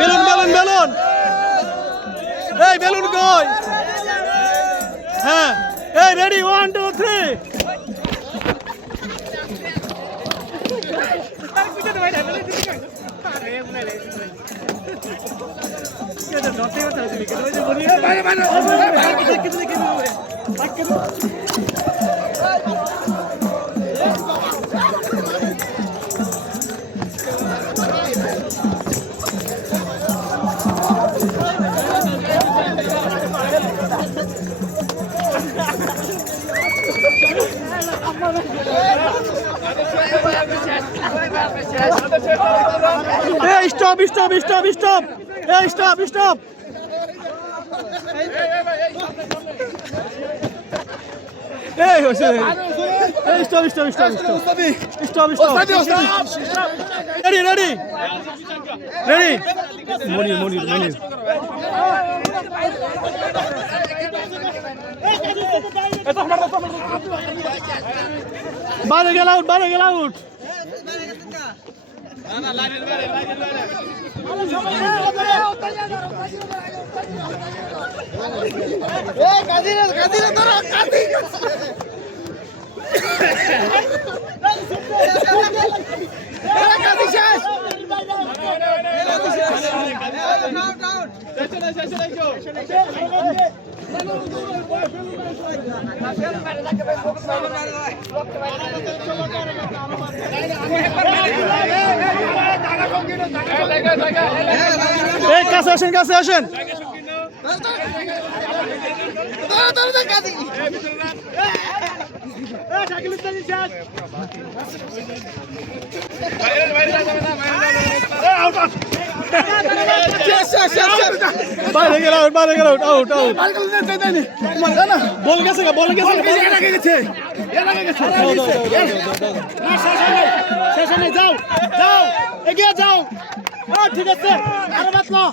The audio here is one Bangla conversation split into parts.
বেলুন বেলুন বেলুন এই বেলুন কই হ্যাঁ এই ready 1 2 3 Hey, stop, stop, stop, stop. Hey, stop, stop. Hey, hey, stop, stop, stop, stop. Stop, stop. Ready, ready. Ready. Money. Ball get out. এই কাছে আসেন বাইরে গেল আউট বল গেছে যাও এগিয়ে যাও ঠিক আছে আরে বাতলো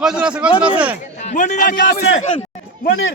কয়জন আছে মনির